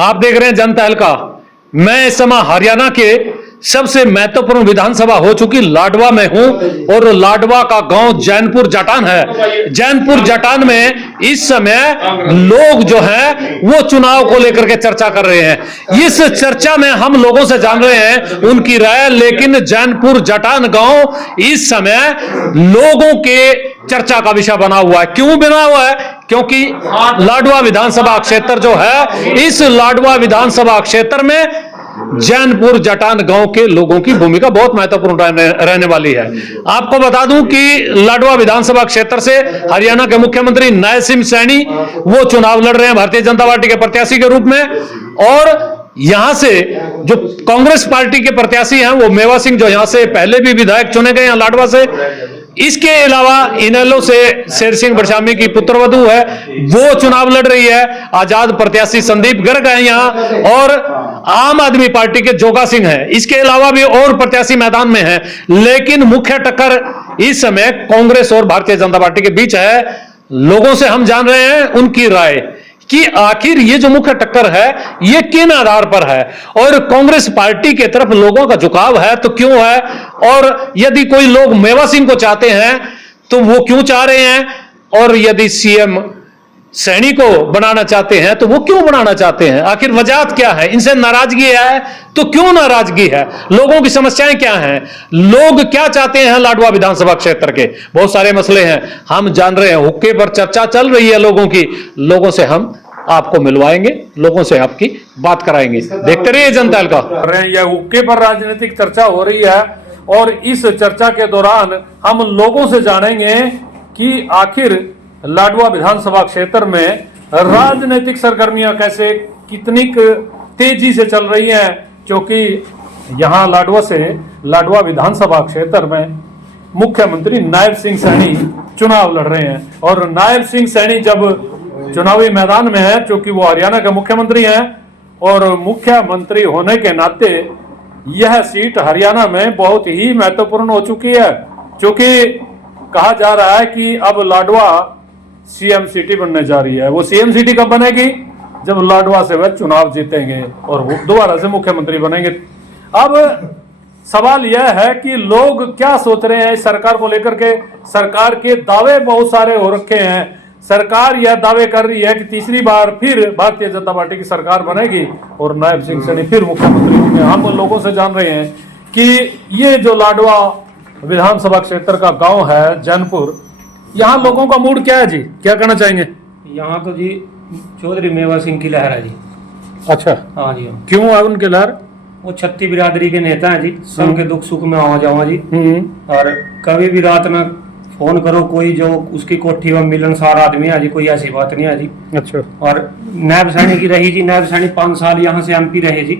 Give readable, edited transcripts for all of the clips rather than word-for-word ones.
आप देख रहे हैं जनता हल्का। मैं इस समय हरियाणा के सबसे महत्वपूर्ण विधानसभा हो चुकी लाडवा में हूं और लाडवा का गांव जैनपुर जटान है। जैनपुर जटान में इस समय लोग जो हैं वो चुनाव को लेकर के चर्चा कर रहे हैं। इस चर्चा में हम लोगों से जान रहे हैं उनकी राय, लेकिन जैनपुर जटान गांव इस समय लोगों के चर्चा का विषय बना हुआ है। क्यों बना हुआ है? क्योंकि लाडवा विधानसभा क्षेत्र जो है, इस लाडवा विधानसभा क्षेत्र में जैनपुर जटान गांव के लोगों की भूमिका बहुत महत्वपूर्ण रहने वाली है। आपको बता दूं कि लाडवा विधानसभा क्षेत्र से हरियाणा के मुख्यमंत्री नायब सिंह सैनी वो चुनाव लड़ रहे हैं भारतीय जनता पार्टी के प्रत्याशी के रूप में, और यहां से जो कांग्रेस पार्टी के प्रत्याशी हैं वो मेवा सिंह, जो यहां से पहले भी विधायक चुने गए हैं लाडवा से। इसके अलावा इनेलो से शेर सिंह बड़शामी की पुत्रवधू है, वो चुनाव लड़ रही है। आजाद प्रत्याशी संदीप गर्ग है यहां, और आम आदमी पार्टी के जोगा सिंह है। इसके अलावा भी और प्रत्याशी मैदान में हैं, लेकिन मुख्य टक्कर इस समय कांग्रेस और भारतीय जनता पार्टी के बीच है। लोगों से हम जान रहे हैं उनकी राय कि आखिर ये जो मुख्य टक्कर है ये किन आधार पर है, और कांग्रेस पार्टी के तरफ लोगों का झुकाव है तो क्यों है, और यदि कोई लोग मेवा सिंह को चाहते हैं तो वो क्यों चाह रहे हैं, और यदि सीएम सैनी को बनाना चाहते हैं तो वो क्यों बनाना चाहते हैं। आखिर वजह क्या है? इनसे नाराजगी है तो क्यों नाराजगी है? लोगों की समस्याएं क्या हैं? लोग क्या चाहते हैं लाडवा विधानसभा क्षेत्र के? बहुत सारे मसले हैं, हम जान रहे हैं। हुक्के पर चर्चा चल रही है लोगों की। लोगों से हम आपको मिलवाएंगे, लोगों से आपकी बात कराएंगे। देखते रहिए जनता हल्का। यह हुक्के पर राजनीतिक चर्चा हो रही है, और इस चर्चा के दौरान हम लोगों से जानेंगे कि आखिर लाडवा विधानसभा क्षेत्र में राजनीतिक सरगर्मियां कैसे कितनी तेजी से चल रही हैं, क्योंकि यहां लाडवा विधानसभा क्षेत्र में मुख्यमंत्री नायब सिंह सैनी चुनाव लड़ रहे हैं। और नायब सिंह सैनी जब चुनावी मैदान में है, क्योंकि वो हरियाणा के मुख्यमंत्री हैं, और मुख्यमंत्री होने के नाते यह सीट हरियाणा में बहुत ही महत्वपूर्ण हो चुकी है, क्योंकि कहा जा रहा है कि अब लाडवा सीएम सिटी बनने जा रही है। वो सीएम सिटी कब बनेगी? जब लाडवा से वह चुनाव जीतेंगे और वो दोबारा से मुख्यमंत्री बनेंगे। अब सवाल यह है कि लोग क्या सोच रहे हैं इस सरकार को लेकर के। सरकार के दावे बहुत सारे हो रखे हैं। सरकार यह दावे कर रही है कि तीसरी बार फिर भारतीय जनता पार्टी की सरकार बनेगी और नायब सिंह सैनी फिर मुख्यमंत्री होंगे। हम लोगों से जान रहे हैं कि ये जो लाडवा विधानसभा क्षेत्र का गांव है जैनपुर, यहाँ लोगों का मूड क्या है जी? क्या कहना चाहेंगे? यहाँ तो जी चौधरी मेवा सिंह की लहर है जी। अच्छा, हाँ जी। क्यों है उनकी लहर? वो छत्ती बिरादरी के नेता हैं जी, सबके दुख सुख में आवा जावा जी। और कभी भी रात में फोन करो, कोई जो उसकी कोठी में मिलनसार आदमी है जी, कोई ऐसी बात नहीं है जी। अच्छा। और नायब सैनी की रही जी, नायब सैनी 5 साल यहाँ से एमपी रहे जी,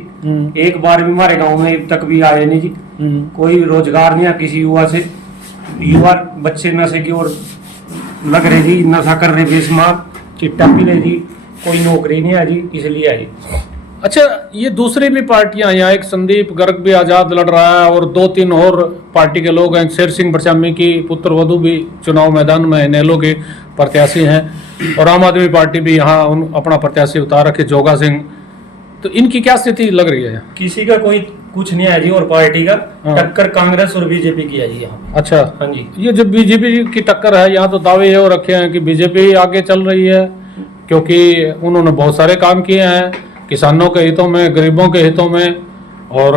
एक बार भी हमारे गाँव में अब तक भी आए नहीं जी। कोई रोजगार नहीं है किसी युवा से, युवा बच्चे नशे की ओर लग रहे जी, नशा कर रहे, बेशुमार चिट्टा पी रहे जी, कोई नौकरी नहीं है जी, इसलिए है जी। अच्छा, ये दूसरी भी पार्टियां, यहाँ एक संदीप गर्ग भी आजाद लड़ रहा है और 2-3 और पार्टी के लोग हैं। शेर सिंह बड़शामी की पुत्रवधू भी चुनाव मैदान में इनेलो के प्रत्याशी हैं, और आम आदमी पार्टी भी यहाँ अपना प्रत्याशी उतार रखे, जोगा सिंह। तो इनकी क्या स्थिति लग रही है? किसी का कोई कुछ नहीं है जी, और पार्टी का टक्कर कांग्रेस और बीजेपी की है जी यहाँ। अच्छा, हाँ जी। ये जो बीजेपी की टक्कर है, यहाँ तो दावे ये हो रखे हैं कि बीजेपी आगे चल रही है, क्योंकि उन्होंने बहुत सारे काम किए हैं किसानों के हितों में, गरीबों के हितों में, और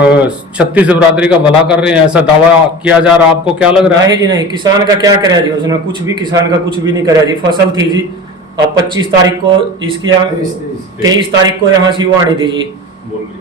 छत्तीस बिरादरी का भला कर रहे हैं, ऐसा दावा किया जा रहा है। आपको क्या लग रहा है? नहीं जी नहीं, किसान का क्या करे जी उसने? कुछ भी किसान का कुछ भी नहीं करे जी। फसल थी जी, अब 25 तारीख को इसकी 23 तारीख को यहाँ से वो आनी थी जी,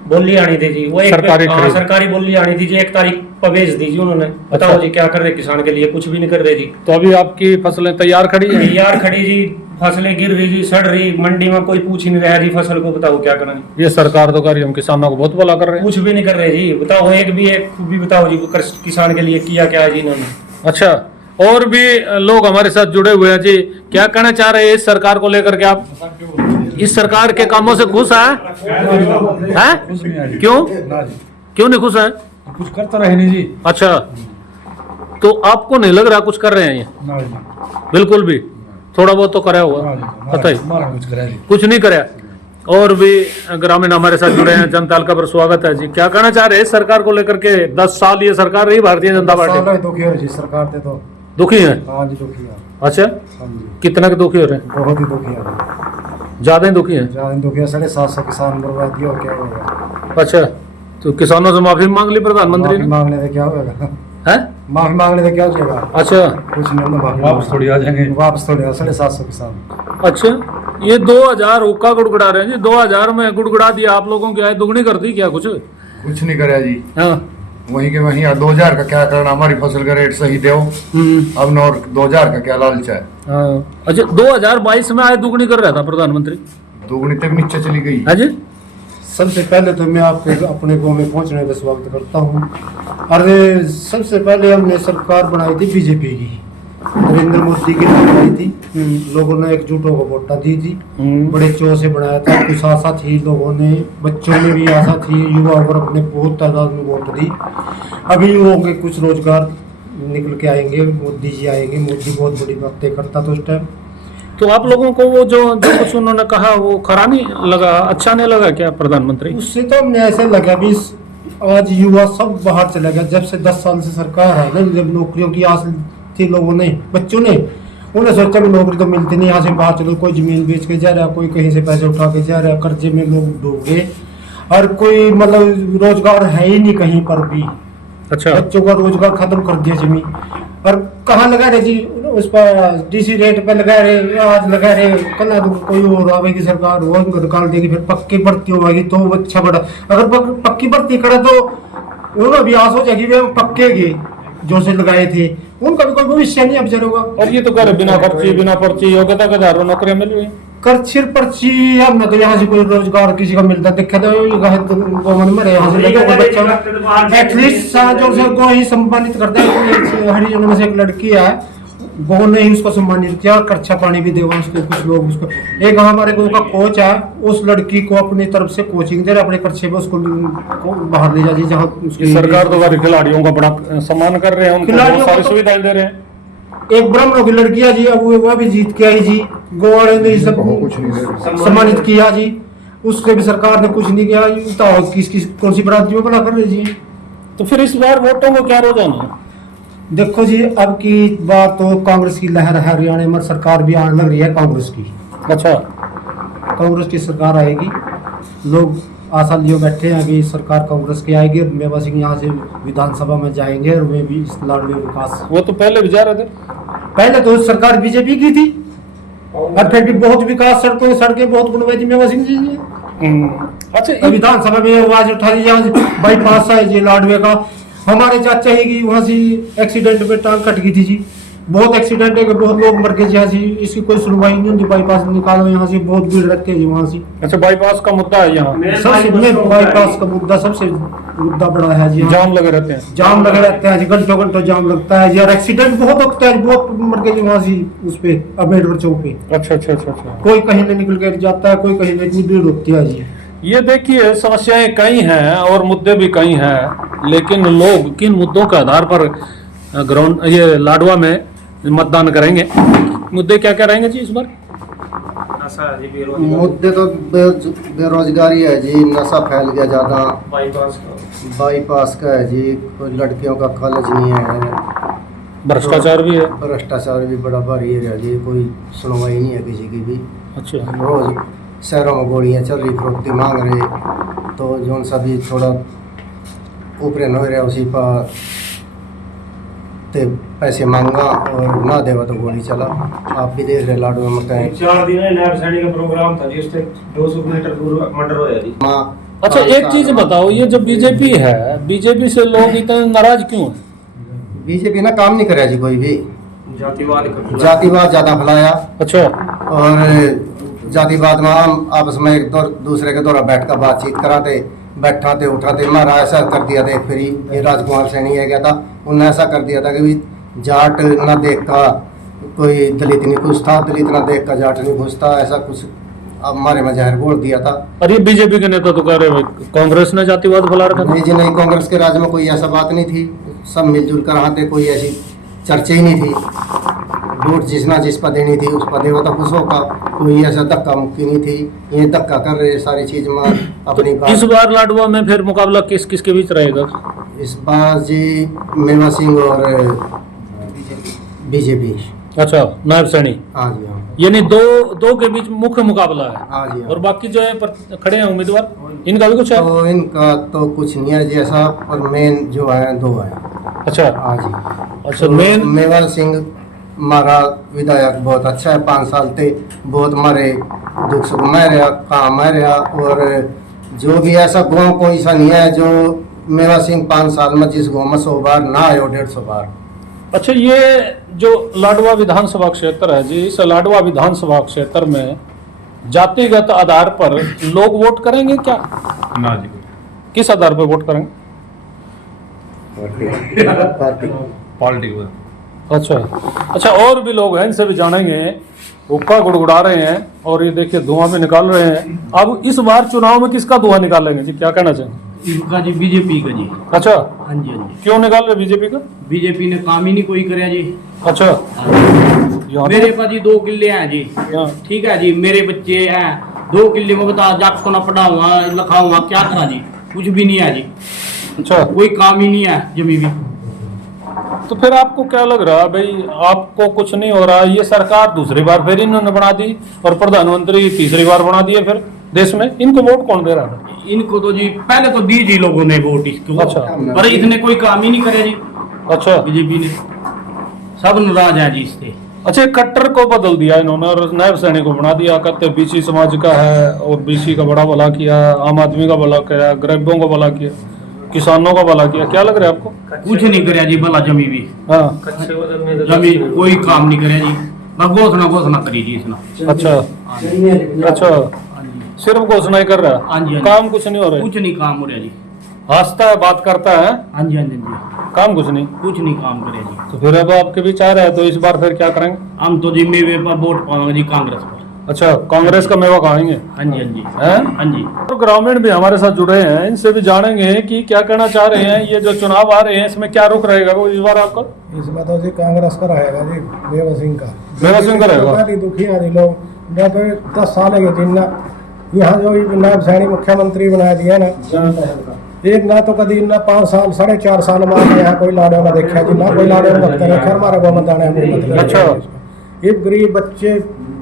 बोली आनी थी जी, वो एक सरकारी बोली आनी थी जी, 1 तारीख पर भेज दी जी उन्होंने। बताओ जी क्या कर रहे किसान के लिए? कुछ भी नहीं कर रहे जी। तो अभी आपकी फसलें तैयार खड़ी है? तैयार खड़ी जी, फसलें गिर रही जी, सड़ रही, मंडी में कोई पूछ ही नहीं रहा जी फसल को। बताओ क्या करें? ये सरकार तो कर रही, हम किसानों को बहुत भला कर रहे हैं। कुछ भी नहीं कर रहे जी। बताओ एक भी बताओ जी किसान के लिए किया क्या है जी इन्होंने? अच्छा, और भी लोग हमारे साथ जुड़े हुए हैं जी, क्या कहना चाह रहे हैं इस सरकार को लेकर के? आप इस सरकार के कामों से खुश हैं? क्यों नहीं खुश हैं? कुछ करता रहे नहीं जी। अच्छा, तो आपको नहीं लग रहा कुछ कर रहे हैं ये? बिल्कुल भी? थोड़ा बहुत तो कराया होगा, पता ही? कुछ नहीं कराया। और भी ग्रामीण हमारे साथ जुड़े हैं। जनता हल्का पर स्वागत है जी। क्या कहना चाह रहे हैं सरकार को लेकर के? 10 साल ये सरकार रही भारतीय जनता पार्टी। दुखी हो जी सरकार से तो। दुखी है? हाँ जी दुखी है। अच्छा, हाँ जी कितना के दुखी हो रहे हैं? बहुत ही दुखी है। ज्यादा ही दुखी है? ज्यादा दुखी है। 750 किसान बर्बाद दिया और क्या होगा। अच्छा, तो किसानों से माफी मांग ली प्रधानमंत्री माफी ने? मांगने से क्या होगा। है? माफी मांगने से क्या हो जाएगा। अच्छा कुछ नहीं होगा। वापस थोड़ी आ जाएंगे। वापस थोड़ी 750 किसान। अच्छा, ये 2000 हुक्का गुड़गुड़ा रहे हैं जी। 2000 में गुड़गुड़ा दिया आप लोगों की आय दुगनी कर दी क्या कुछ? कुछ नहीं करे जी। हाँ। वहीं के वहीं 2000 का क्या करना, हमारी फसल का रेट सही दो। अब न और 2000 का क्या लालच है। हाँ। अच्छा, 2022 में आय दुगनी कर रहा था प्रधानमंत्री। दोगुनी तक नीचे चली गई। है जी। सबसे पहले तो मैं आपके अपने गांव में पहुंचने का स्वागत करता हूं। अरे सबसे पहले हमने सरकार बनाई थी बीजेपी की, नरेंद्र मोदी की बनाई थी। लोगों ने एकजुट होकर वोटा दी थी। बड़े चोर से बनाया था। कुछ आशा थी लोगों ने, बच्चों में भी आशा थी, युवाओं पर अपने बहुत तादाद में वोट दी। अभी युवाओं के कुछ रोजगार निकल के आएंगे, मोदी जी आएंगे। मोदी बहुत बड़ी बातें करता था उस टाइम। तो आप लोगों को वो जो कुछ उन्होंने कहा वो खरा नहीं लगा, अच्छा नहीं लगा क्या प्रधानमंत्री? उससे तो हमने ऐसे लगा भी आज युवा सब बाहर चला गया। जब से 10 साल से सरकार है ना, जब नौकरियों की आस थी लोगों ने, बच्चों ने, उन्हें सोचा भी नौकरी तो मिलती नहीं, यहाँ से बाहर चलो। कोई जमीन बेच के जा रहा, कोई कहीं से पैसे उठा के जा रहा, कर्जे में लोग डूब गए। और कोई मतलब रोजगार है ही नहीं कहीं पर भी। अच्छा। बच्चों का रोजगार खत्म कर दिया जमीन। और कहाँ लगा रहे जी, उस पर डीसी रेट पे लगा रहे, आज लगा रहे, कल कोई और आवेगी सरकार, वो उनको निकाल देगी। फिर पक्की भर्ती होगी तो अच्छा बड़ा। अगर पक्की भर्ती करे तो उन्हें भी आस हो जाएगी वे पक्के के जो से लगाए थे, उनका भी कोई भविष्य नहीं अब जरूर। और ये तो कह रहे बिना पर्ची बिना पर्ची योग्यता के आधार पर नौकरियां मिल रही हैं। कर सिर पर्ची हम ना तो यहाँ से कोई रोजगार किसी का मिलता दिखा तो मेरे यहाँ से लेके बच्चा एटलीस्ट जो से को ही सम्मानित करता है। हरिजनों में से एक लड़की है, वो ने ही उसको सम्मानित किया और कच्चा पानी भी देगा उसको। कुछ लोग उसको, एक हमारे गाँव का कोच है, उस लड़की को अपनी तरफ से कोचिंग दे रहे, अपने खर्चे पे उसको बाहर ले जाती जहाँ उसकी। सरकार तो हमारे खिलाड़ियों का बड़ा सम्मान कर रहे हैं, उनको बहुत सारी सुविधाएं दे रहे हैं। एक ब्राह्मणों की लड़की है जी, अब वो भी जीत के आई जी। गोवाड़े ने सब कुछ नहीं दे। सम्मानित किया जी, उसके भी सरकार ने कुछ नहीं किया। तो किस कौन सी बरादरी में भला कर रही जी। तो फिर इस बार वोटों को क्या रुझान है? देखो जी, अब की बात तो कांग्रेस की लहर है हरियाणा में, सरकार भी आने लग रही है कांग्रेस की। अच्छा, कांग्रेस की सरकार आएगी। लोग आशा लिए बैठे हैं कि सरकार कांग्रेस की आएगी। मेवा सिंह यहाँ से विधानसभा में जाएंगे और वे भी इस लाडवे विकास। वो तो पहले भी जा रहे थे। पहले तो सरकार बीजेपी की थी और फिर भी बहुत विकास, सड़कें बहुत बनवाई थी मेवा सिंह जी ने। अच्छा, विधानसभा में आवाज उठा दी, बाईपास है जी लाडवे का। हमारे चाचा ही की वहाँ से एक्सीडेंट में टांग कट गई थी जी। बहुत एक्सीडेंट है कि बहुत लोग मर गए यहाँ से। इसकी कोई सुनवाई नहीं होती। बाईपास निकालो यहाँ से, बहुत भीड़ रखते हैं जी वहाँ से। अच्छा, बाईपास का मुद्दा है यहाँ सबसे बाईपास का मुद्दा सबसे मुद्दा बड़ा है जी। जाम लगे रहते हैं। जाम लगे रहते हैं जी, घंटों घंटों जाम लगता है जी। और एक्सीडेंट बहुत होता है, बहुत मर गए जी वहाँ से उस पे अम्बेडकर चौक पे। अच्छा अच्छा अच्छा अच्छा। कोई कहीं नहीं निकल कर जाता है, कोई कहीं नहीं, इतनी भीड़ होती है जी। ये देखिए, समस्याएं कई हैं और मुद्दे भी कई हैं, लेकिन लोग किन मुद्दों के आधार पर ग्राउंड ये लाडवा में मतदान करेंगे? मुद्दे क्या क्या रहेंगे जी इस बार? मुद्दे तो बेरोजगारी है जी, नशा फैल गया ज़्यादा, बाईपास का है जी, कोई लड़कियों का कॉलेज नहीं है, भ्रष्टाचार भी है। भ्रष्टाचार भी बड़ा भारी है जी, कोई सुनवाई नहीं है किसी की भी। अच्छा, रोज शहरों में गोलियां चल रही, फरोख्ती मांग रहे, तो जो सा भी थोड़ा ऊपर न हो रहा उसी पर ते पैसे मांगा और ना देवा तो गोली चला। आप भी देख रहे लाडू में कहीं 4 दिन नैब सैनिक का प्रोग्राम था जी, उससे 200 मीटर दूर मर्डर होया जी। अच्छा, एक चीज बताओ, ये जो बीजेपी है, बीजेपी से लोग इतने नाराज क्यों हैं? बीजेपी ना काम नहीं करे जी, कोई भी जातिवाद ज्यादा फैलाया। अच्छा, और जातिवाद में हम आपस में एक दूसरे के द्वारा बैठ कर बातचीत कराते, बैठाते उठाते। मारा ऐसा कर दिया था, फिर ये राजकुमार सैनी है गया था, उन्होंने ऐसा कर दिया था कि जाट ना देख का कोई दलित नहीं घुसता, दलित ना देख का जाट नहीं घुसता, ऐसा कुछ अब हमारे में जहर घोल दिया था। और ये बीजेपी के नेता तो कह रहे कांग्रेस ने जातिवाद फैला रखा था। नहीं जी नहीं, कांग्रेस के राज में कोई ऐसा बात नहीं थी, सब मिलजुल कर आते, कोई ऐसी चर्चा ही नहीं थी। वोट जिसना जिस पर देनी थी उस पर देवता खुश होगा, कोई ऐसा धक्का मुक्की नहीं थी। ये धक्का कर रहे सारी चीज में अपनी बात। इस बार लाडवा में फिर मुकाबला किस किस के बीच रहेगा? इस बार जी मेवा सिंह और बीजेपी। अच्छा, नायब सैनी, हाँ जी हाँ। यानी दो के बीच मुख्य मुकाबला है। हाँ जी हाँ। और बाकी जो है खड़े हैं उम्मीदवार, इनका भी कुछ है? तो इनका तो कुछ नहीं है जैसा, और मेन जो है 2 है। अच्छा हाँ जी। अच्छा, तो मेन मेवा सिंह हमारा विधायक बहुत अच्छा है, 5 साल थे, बहुत हमारे दुख सुख में रहा, काम में रहा। और जो भी ऐसा गाँव कोई सा नहीं है जो मेवा सिंह 5 साल में जिस गाँव में 100 बार ना आयो, 150 बार। अच्छा, ये जो लाडवा विधानसभा क्षेत्र है जी, इस लाडवा विधानसभा क्षेत्र में जातिगत आधार पर लोग वोट करेंगे क्या? ना जी। किस आधार पर वोट करेंगे? पॉलिटिक। अच्छा अच्छा, और भी लोग हैं, इनसे भी जानेंगे। हुक्का गुड़गुड़ा रहे हैं और ये देखिए धुआं भी निकाल रहे हैं। अब इस बार चुनाव में किसका धुआं निकालेंगे जी, क्या कहना चाहेंगे? इनका जी बीजेपी का जी। अच्छा, हाँ जी हाँ जी। क्यों निकाल रहे बीजेपी का? बीजेपी ने काम ही नहीं कोई करे जी। अच्छा, यहाँ मेरे पास जी 2 किले हैं जी, हाँ। ठीक है जी, मेरे बच्चे हैं 2 किले में, बता जाट को ना पढ़ाऊंगा लिखाऊंगा क्या करा जी, कुछ भी नहीं है जी, अच्छा, कोई काम ही नहीं है जमी भी। तो फिर आपको क्या लग रहा है भाई, आपको कुछ नहीं हो रहा? ये सरकार दूसरी बार फिर इन्होंने बना दी और प्रधानमंत्री तीसरी बार बना दिए फिर देश में, इनको वोट कौन दे रहा था? इनको तो जी पहले तो दी जी लोगों ने वोट इसको। अच्छा। पर इसने कोई काम ही नहीं करे जी, अच्छा बीजेपी ने, सब नाराज है जी इससे। अच्छा, कट्टर को बदल दिया इन्होंने और नायब सैनी को बना दिया, कहते बीसी समाज का है और बीसी का बड़ा भला किया, आम आदमी का भला किया, गरीबों का भला किया, किसानों का भला किया। क्या लग रहा है आपको? कुछ नहीं करे जी भला जमी भी, हाँ, जमी कोई काम नहीं करे जी, बस घोषणा करी जी इसने। अच्छा अच्छा, सिर्फ घोषणा ही कर रहा हाँ है, जी, हाँ जी। काम कुछ नहीं हो रहा है। कुछ नहीं काम हो रहा जी। हंसता है, बात करता है, हाँ जी हाँ जी हाँ जी। काम कुछ नहीं। कुछ नहीं काम करे जी। तो फिर अब आपके विचार है, तो इस बार फिर क्या करेंगे? हम तो जी मेवे पर वोट पाएंगे जी, कांग्रेस पर। अच्छा, कांग्रेस का मेवा खाएंगे? हाँ जी हाँ जी हैं? हाँ जी। तो ग्रामीण भी हमारे साथ जुड़े हैं, इनसे भी जानेंगे कि क्या कहना चाह रहे हैं। ये जो चुनाव आ रहे हैं इसमें क्या रुख रहेगा वो इस बार आपका? इसमें तो जी कांग्रेस का रहेगा जी, मेवा सिंह का। मेवा सिंह का रहेगा। काफी दुखी है जी लोग, जब 10 साल है जिन्ना यहाँ जो नायब सैनी मुख्यमंत्री बना दिया ना, एक ना तो कभी ना 5 साल 4.5 साल में यहाँ कोई लाडो में देखा जी, ना कोई लाडो में दफ्तर है, खैर हमारे गाँव में दाने मतलब। अच्छा। ये गरीब बच्चे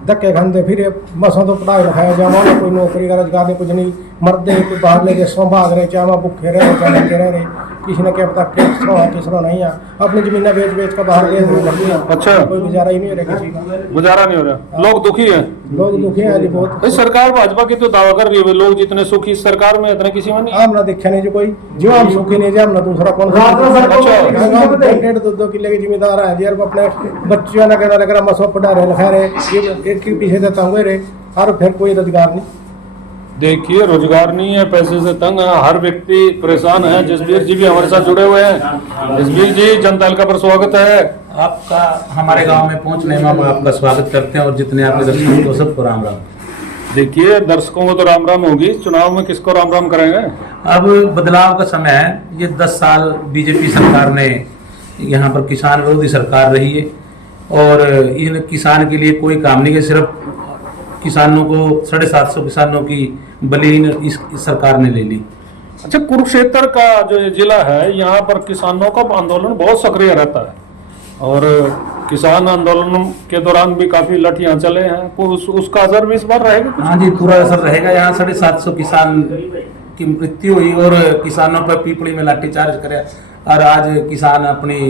धक्के खाते फिर मसों तो पढ़ाई लिखाया जावा, कोई नौकरी का रोजगार नहीं, कुछ नहीं, मरदे कोई बाहर देशों भाग रहे, चाहे भूखे रहे चाहे लगे रह रहे, किसी ने क्या पता किसरो है किसरो नहीं है, अपनी जमीन बेच कर बाहर देश में लगी है। अच्छा। कोई गुजारा ही नहीं हो रहा किसी का, गुजारा नहीं हो रहा, लोग दुखी हैं। लोग दुखी हैं जी बहुत। इस सरकार भाजपा की तो दावा कर रही है, लोग जितने सुखी इस सरकार में इतने किसी में नहीं। हमने देखा नहीं जो कोई, जो हम सुखी नहीं जो हमने दूसरा कौन सा। अच्छा। 1.5-2 किले की जिम्मेदार है जी, और अपने बच्चों ने कहना लग रहा मसो पढ़ा रहे लिखा रहे, एक के पीछे देता हुए रहे, और फिर कोई रोजगार नहीं। देखिए, रोजगार नहीं है, पैसे से तंग है, हर व्यक्ति परेशान है। जसबीर जी भी हमारे साथ जुड़े हुए हैं। जसबीर जी, जनता हल्का पर स्वागत है आपका। हमारे गांव में पहुंचने में हम आपका स्वागत करते हैं और जितने आपके दर्शकों को सबको राम राम। देखिए, दर्शकों को तो राम राम होगी, चुनाव में किसको राम राम करेंगे? अब बदलाव का समय है। ये 10 साल बीजेपी सरकार ने यहाँ पर किसान विरोधी सरकार रही है और इन किसान के लिए कोई काम नहीं है। सिर्फ किसानों को 750 किसानों की बलि इस सरकार ने ले ली। अच्छा, कुरुक्षेत्र का जो ये जिला है, यहाँ पर किसानों का आंदोलन बहुत सक्रिय रहता है और किसान आंदोलन के दौरान भी काफी लठियां चले हैं। उसका असर भी इस बार रहेगा कुछ? हाँ जी, पूरा असर रहेगा। यहाँ 750 किसान की मृत्यु हुई और किसानों पर पीपड़ी में लाठीचार्ज करे और आज किसान अपनी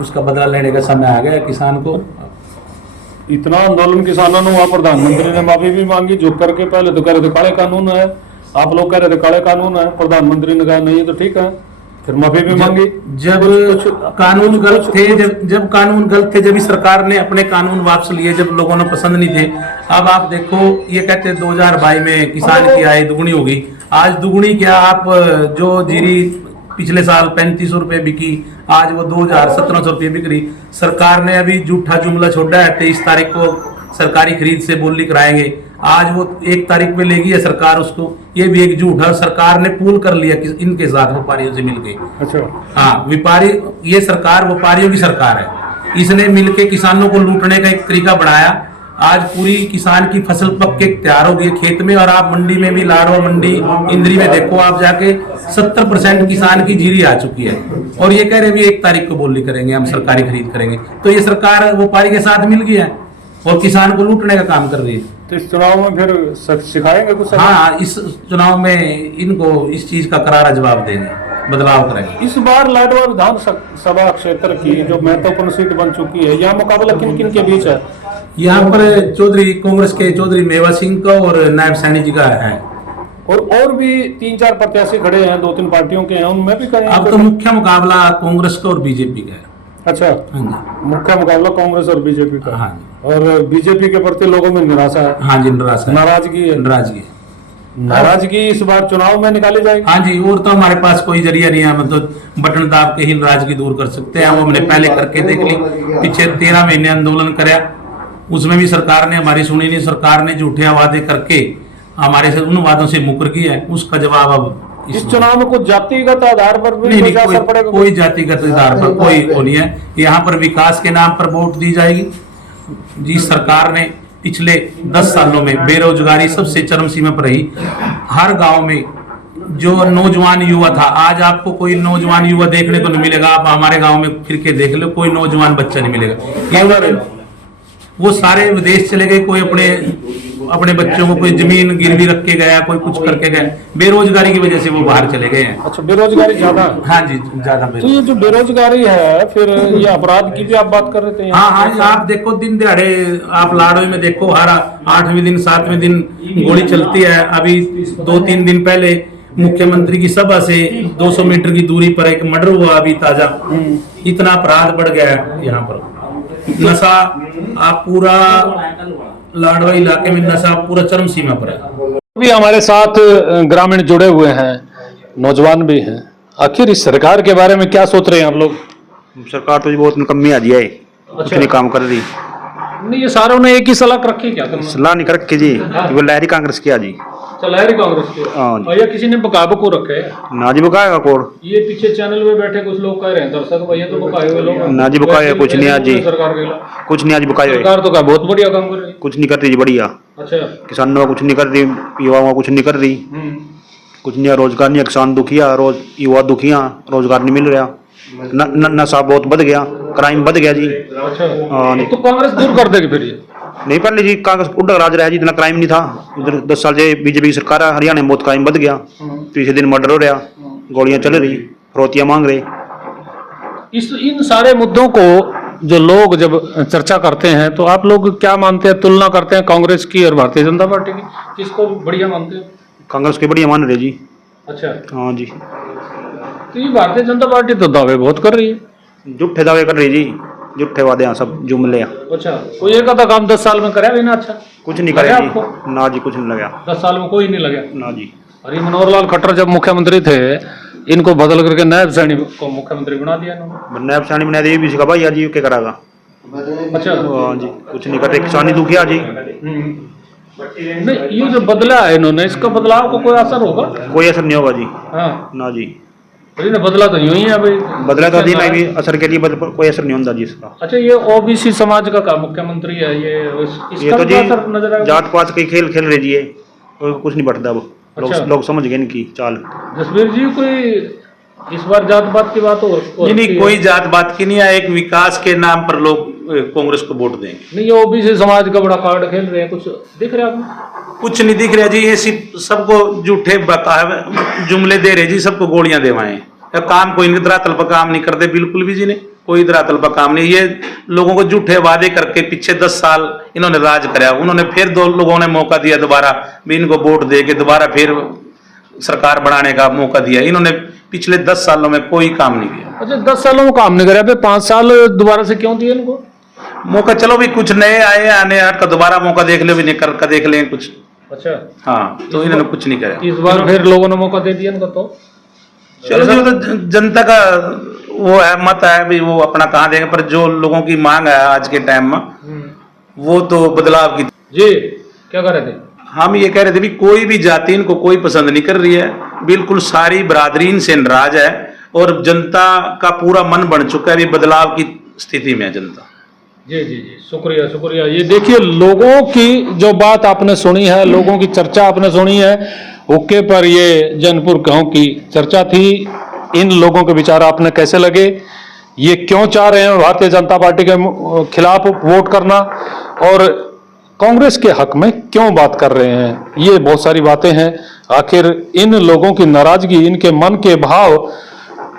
उसका बदला लेने का समय आ गया। किसान को इतना आंदोलन किसानों ने हुआ, प्रधानमंत्री ने माफी भी मांगी झुक करके। पहले तो कह रहे थे काले कानून है, आप लोग कह रहे थे काले कानून है, प्रधानमंत्री ने कहा नहीं तो ठीक है, फिर माफी भी मांगी। जब कानून गलत थे, जब कानून गलत थे, जब इस सरकार ने अपने कानून वापस लिए, जब लोगों ने पसंद नहीं थे। अब आप देखो, ये कहते 2022 में किसान की आय दुगनी होगी। आज दुगनी क्या, आप जो जीरी पिछले साल 3500 रुपए बिकी, आज वो 2700 रुपए बिक रही। सरकार ने अभी झूठा जुमला छोड़ा है, 23 तारीख को सरकारी खरीद से बोली कराएंगे। आज वो 1 तारीख पे लेगी है सरकार उसको, ये भी एक झूठ है। सरकार ने पूल कर लिया इनके साथ व्यापारियों से मिलकर। अच्छा। हाँ, व्यापारी, ये सरकार व्यापारियों की सरकार है। इसने मिलके किसानों को लूटने का एक तरीका बढ़ाया। आज पूरी किसान की फसल पक के तैयार हो गई है खेत में, और आप मंडी में भी, लाडवा मंडी, इंद्री में देखो आप जाके, 70% किसान की जीरी आ चुकी है। और ये कह रहे भी 1 तारीख को बोली करेंगे, हम सरकारी खरीद करेंगे। तो ये सरकार व्यापारी के साथ मिल गई है और किसान को लूटने का काम कर रही है। तो इस चुनाव में फिर सिखाएंगे कुछ? हाँ, इस चुनाव में इनको इस चीज का करारा जवाब देंगे, बदलाव करेंगे। इस बार लाडवा विधानसभा क्षेत्र की जो महत्वपूर्ण सीट बन चुकी है, यहाँ मुकाबला किन किन के बीच है? यहाँ पर चौधरी, कांग्रेस के चौधरी मेवा सिंह का और नायब सैनी जी का है। और भी 3-4 प्रत्याशी खड़े हैं, 2-3 पार्टियों के हैं, उनमें भी करें? अब तो मुख्य मुकाबला कांग्रेस का और बीजेपी का है। अच्छा, हाँ जी, मुख्य मुकाबला कांग्रेस और बीजेपी का। हाँ जी, और बीजेपी के प्रति लोगों में निराशा है, हाँ जी, नाराजगी है। नाराजगी इस बार चुनाव में निकाली जाएगी। हाँ जी, और तो हमारे पास कोई जरिया नहीं है, मतलब बटन दाब के ही नाराजगी दूर कर सकते हैं। वो हमने पहले करके देख ली, पीछे 13 महीने आंदोलन कराया, उसमें भी सरकार ने हमारी सुनी नहीं। सरकार ने झूठे वादे करके हमारे से उन वादों से मुकर गई है, उसका जवाब अब इस चुनाव में कुछ जातिगत आधार पर भी नहीं, असर पड़ेगा? कोई जातिगत आधार पर कोई वो नहीं है। यहाँ पर विकास के नाम पर वोट दी जाएगी। जिस सरकार ने पिछले 10 सालों में बेरोजगारी सबसे चरम सीमा पर रही, हर गांव में जो नौजवान युवा था, आज आपको कोई नौजवान युवा देखने को नहीं मिलेगा। आप हमारे गांव में फिर के देख लो, कोई नौजवान बच्चा नहीं मिलेगा। वो सारे विदेश चले गए, कोई अपने बच्चों को कोई जमीन गिरवी रख के गया, कोई कुछ करके गया। बेरोजगारी की वजह से वो बाहर चले गए हैं। अच्छा, बेरोजगारी ज्यादा है? हाँ जी, ज्यादा। तो ये जो बेरोजगारी है, फिर ये अपराध की भी आप बात कर रहे थे? हाँ हाँ, आप देखो दिन दिहाड़े, आप लाडवे में देखो, हर 8वें दिन 7वें दिन गोली चलती है। अभी 2-3 दिन पहले मुख्यमंत्री की सभा से 200 मीटर की दूरी पर एक मर्डर हुआ अभी ताजा। इतना अपराध बढ़ गया है यहाँ पर। नशा, आप पूरा लाडवा इलाके में नशा पूरा चरम सीमा पर है। भी हमारे साथ ग्रामीण जुड़े हुए हैं, नौजवान भी हैं। आखिर इस सरकार के बारे में क्या सोच रहे हैं आप लोग? सरकार तो जी बहुत निकम्मी आ जी है, कुछ नहीं काम कर रही। नहीं, ये सारों ने एक ही सलाह रखी क्या? सलाह नहीं कर रखी जी, वो लहरी कांग्रेस की आ जी। लहरी कांग्रेस की? हाँ जी। और ये किसी ने बकाबो को रखे है? ना जी, बुकाएगा कोड। ये पीछे चैनल में बैठे कुछ लोग कह रहे हैं, दर्शक भैया तो बकाए हुए लोग। ना जी, बुकाए कुछ नहीं आज जी, सरकार के खिलाफ कुछ नहीं आज बुकाए हुए। सरकार तो का बहुत बढ़िया काम कर रही है। कुछ नहीं कर रही जी, बढ़िया। अच्छा, किसानों का कुछ नहीं कर रही, युवाओं का कुछ नहीं कर रही, कुछ नहीं, रोजगार नहीं। किसान दुखिया, युवा दुखिया, रोजगार नहीं मिल रहा। नशा बहुत बढ़ गया, क्राइम बढ़ गया जी। अच्छा, हाँ जी। तो कांग्रेस दूर कर देगी फिर ये? नहीं, पहले जी कांग्रेस उड़क राज रहा जी, इतना क्राइम नहीं था। इधर 10 साल से बीजेपी की सरकार है, हरियाणा में बहुत क्राइम बढ़ गया। तीसरे दिन मर्डर हो रहा, गोलियां चल रही, फरोतियां मांग रहे। इन सारे मुद्दों को जो लोग जब चर्चा करते हैं, तो आप लोग क्या मानते हैं? तुलना करते हैं कांग्रेस की और भारतीय जनता पार्टी की, किसको बढ़िया मानते हैं? कांग्रेस के बढ़िया मान रहे जी। अच्छा, हाँ जी। तो ये भारतीय जनता पार्टी तो दावे बहुत कर रही है। झूठे दावे कर रही जी, झूठे वादे हैं, सब जुमले हैं। अच्छा, कोई एक आधा काम 10 साल में कराया भी ना? अच्छा, कुछ नहीं करे जी, ना जी, कुछ नहीं लगा 10 साल में कोई नहीं लगा? ना जी। अरे मनोहर लाल खट्टर जब मुख्यमंत्री थे, इनको बदल करके नायब सैनी को मुख्यमंत्री बना दिया इन्होंने। नायब सैनी बना दिया, बीसी का भाई जी, क्या करागा? अच्छा, हाँ जी, कुछ नहीं करते, किसानी दुखिया जी। नहीं, ये जो बदला है इन्होंने, इसका बदलाव को कोई असर होगा? कोई असर नहीं होगा जी। हाँ, ना जी, बदला तो यूं ही है भाई। बदला तो अभी भी असर के लिए कोई असर नहीं होता जी इसका। अच्छा, ये ओबीसी समाज का मुख्यमंत्री है, ये इसका तो भी जी असर नजर आएगा? जात पात के खेल खेल रहे जी, ये कुछ नहीं बढ़ता। अब अच्छा। लोग समझ गए इनकी चाल। जसवीर जी, कोई इस बार जात पात की बात हो? नहीं, कोई जात बात की नहीं है। एक विकास के नाम पर लोग कांग्रेस को वोट देंगे। नहीं, ये ओबीसी समाज का बड़ा कार्ड खेल रहे हैं, कुछ दिख रहा है आपको? कुछ नहीं दिख रहा जी, ये सिर्फ सबको झूठे जुमले दे रहे जी, सबको गोलियां देवाएं। काम कोई नहीं, धरातल पर काम नहीं करते बिल्कुल भी जी ने, कोई धरातल पर काम नहीं। ये लोगों को झूठे वादे करके पीछे 10 साल इन्होंने राज कराया। उन्होंने फिर 2 लोगों ने मौका दिया, दोबारा भी इनको वोट दे के दोबारा फिर सरकार बनाने का मौका दिया। इन्होंने पिछले 10 सालों में कोई काम नहीं किया। अच्छा, 10 सालों में काम नहीं कराया, 5 साल दोबारा से क्यों दिए इनको मौका? चलो भी कुछ नए आए, आने का दोबारा मौका देख ले, भी नहीं कर देख लें कुछ। अच्छा, हाँ, तो इन्होंने कुछ नहीं करा। इस बार फिर लोगों ने मौका दे दिया इनको, तो चलो जी, वो तो जनता का वो है, मत है भी, वो अपना कहाँ देंगे। पर जो लोगों की मांग है आज के टाइम में, वो तो बदलाव की। जी, क्या कर रहे थे? हम ये कह रहे थे भी कोई भी जाति इनको कोई पसंद नहीं कर रही है, बिल्कुल सारी बरादरी इनसे नाराज है और जनता का पूरा मन बन चुका है भी बदलाव की स्थिति में है जनता। जी जी जी, शुक्रिया शुक्रिया। ये देखिए, लोगों की जो बात आपने सुनी है, लोगों की चर्चा आपने सुनी है, हुक्के पर ये जैनपुर गांव की चर्चा थी। इन लोगों के विचार आपने कैसे लगे, ये क्यों चाह रहे हैं भारतीय जनता पार्टी के खिलाफ वोट करना, और कांग्रेस के हक में क्यों बात कर रहे हैं, ये बहुत सारी बातें हैं। आखिर इन लोगों की नाराजगी, इनके मन के भाव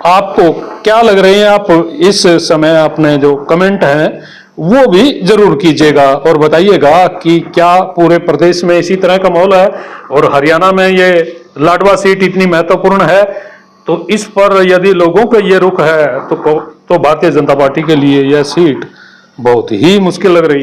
आपको क्या लग रहे हैं, आप इस समय अपने जो कमेंट हैं वो भी जरूर कीजिएगा और बताइएगा कि क्या पूरे प्रदेश में इसी तरह का माहौल है और हरियाणा में ये लाडवा सीट इतनी महत्वपूर्ण है। तो इस पर यदि लोगों का ये रुख है तो भारतीय जनता पार्टी के लिए यह सीट बहुत ही मुश्किल लग रही है।